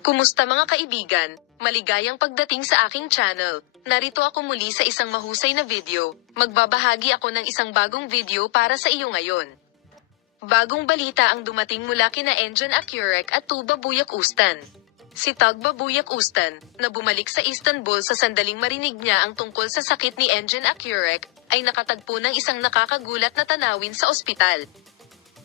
Kumusta mga kaibigan? Maligayang pagdating sa aking channel. Narito ako muli sa isang mahusay na video. Magbabahagi ako ng isang bagong video para sa iyo ngayon. Bagong balita ang dumating mula kina Engin Akyurek at Tuba Buyak Ustan. Si Tugba Buyak Ustan, na bumalik sa Istanbul sa sandaling marinig niya ang tungkol sa sakit ni Engin Akyurek, ay nakatagpo ng isang nakakagulat na tanawin sa ospital.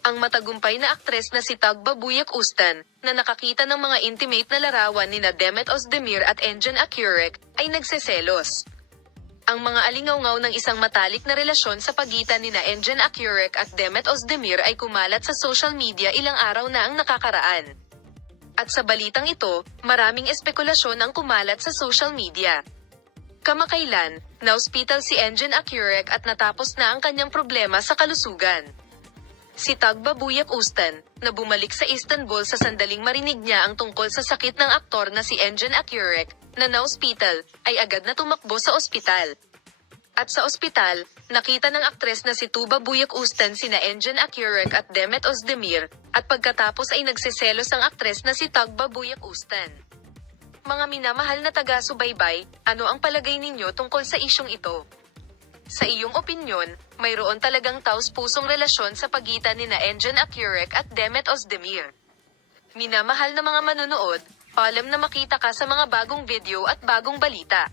Ang matagumpay na aktres na si Tugba Buyak Ustan, na nakakita ng mga intimate na larawan nina Demet Özdemir at Engin Akyurek, ay nagseselos. Ang mga alingaw-ngaw ng isang matalik na relasyon sa pagitan nina Engin Akyurek at Demet Özdemir ay kumalat sa social media ilang araw na ang nakakaraan. At sa balitang ito, maraming espekulasyon ang kumalat sa social media. Kamakailan, na-ospital si Engin Akyurek at natapos na ang kanyang problema sa kalusugan. Si Tugba Buyak Ustan, na bumalik sa Istanbul sa sandaling marinig niya ang tungkol sa sakit ng aktor na si Engin Akyurek, na na-ospital, ay agad na tumakbo sa ospital. At sa ospital, nakita ng aktres na si Tuba Buyak Ustan sina Engin Akyurek at Demet Özdemir, at pagkatapos ay nagseselos ang aktres na si Tugba Buyak Ustan. Mga minamahal na taga-subaybay, ano ang palagay ninyo tungkol sa isyong ito? Sa iyong opinyon, mayroon talagang taos-pusong relasyon sa pagitan nina Engin Akyurek at Demet Özdemir. Minamahal na mga manonood, paalam na makita ka sa mga bagong video at bagong balita.